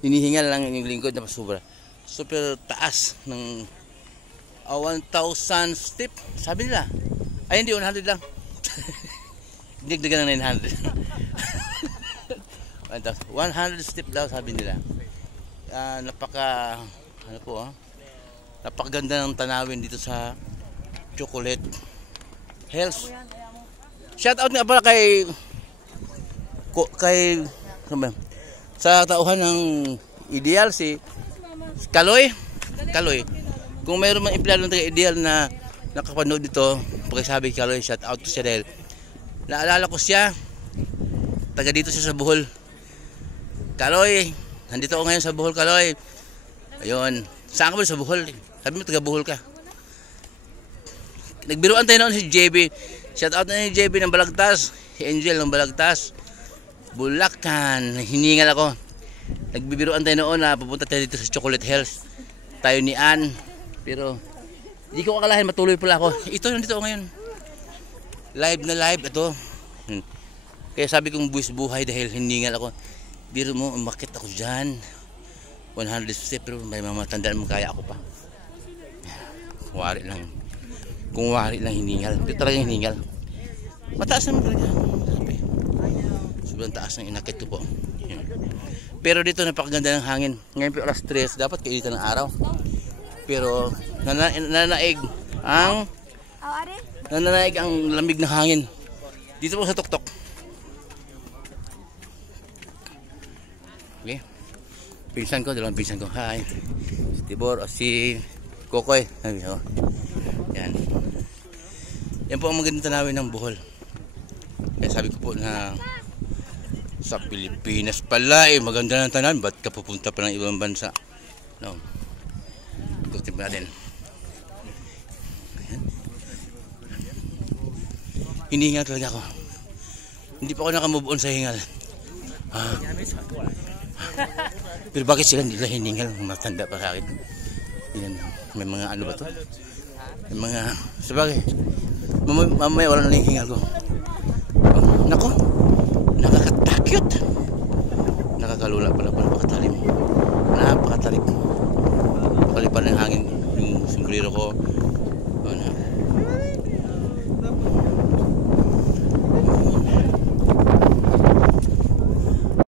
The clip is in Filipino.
Hinihingal lang yung lingkod na sobra. Super taas ng 1,000 step. Sabi nila. Ay hindi, 100 lang. Dinagdagan ng 900. 100 step daw sabi nila. Napakaganda ng tanawin dito sa Chocolate Hills. Shout out nga pala kay sa tauhan ng Ideal si Kaloy. Kung mayroon mang empleyado ng Ideal na nakapanood dito, pakisabi Kaloy, shout out to siya dahil naalala ko siya. Taga dito siya sa Bohol. Kaloy, nandito ako ngayon sa Bohol, Kaloy. Ayun, saan ka ba sa Bohol? Sabi mo taga Bohol ka. Nagbiruan tayo noon si JB. Shout out na si JB ng Balagtas, si Angel ng Balagtas, Bulacan. Hiningal ako. Nagbibiruan tayo noon na pupunta tayo dito sa Chocolate Hills. Tayo ni Ann. Pero hindi ko akalain matuloy pala ako. Ito nandito ako ngayon. Live na live ito. Kaya sabi kong buwis buhay dahil hiningal ako. Biro mo, umakit ako dyan. 100 step pero may mga matandaan mo kaya ako pa. Kung wari lang hiningal. Ito talagang hiningal. Mataas naman talaga. Sobrang taas ng inakit ko po. Pero dito napakaganda ng hangin. Ngayon po alas 3, dapat kainitan ng araw. Pero nananaig ang lamig ng hangin. Dito po sa tuktok. Okay. Dalawang pinsan ko. Hi. Si Tibor o si Kokoy. Yan. Yan po ang magandang tanawin ng Bohol. Kaya sabi ko po na sa Pilipinas pala maganda ng tanawin. Ba't ka pupunta pa ng ibang bansa? No. Ikutin pa natin. Ayan. Hinihingal talaga ako. Hindi pa ako nakamove on sa hingal. Pero bakit sila nila hiningal? Matanda pa sa akin. Yan, may mga ano ba to? May mga sabagay. Mamaya wala na yung hingal ko. Nako, nakakatakot. Nakakalula pala pala. Napakatalim. Napakatalim. Pakalipan ng hangin yung sombrero ko.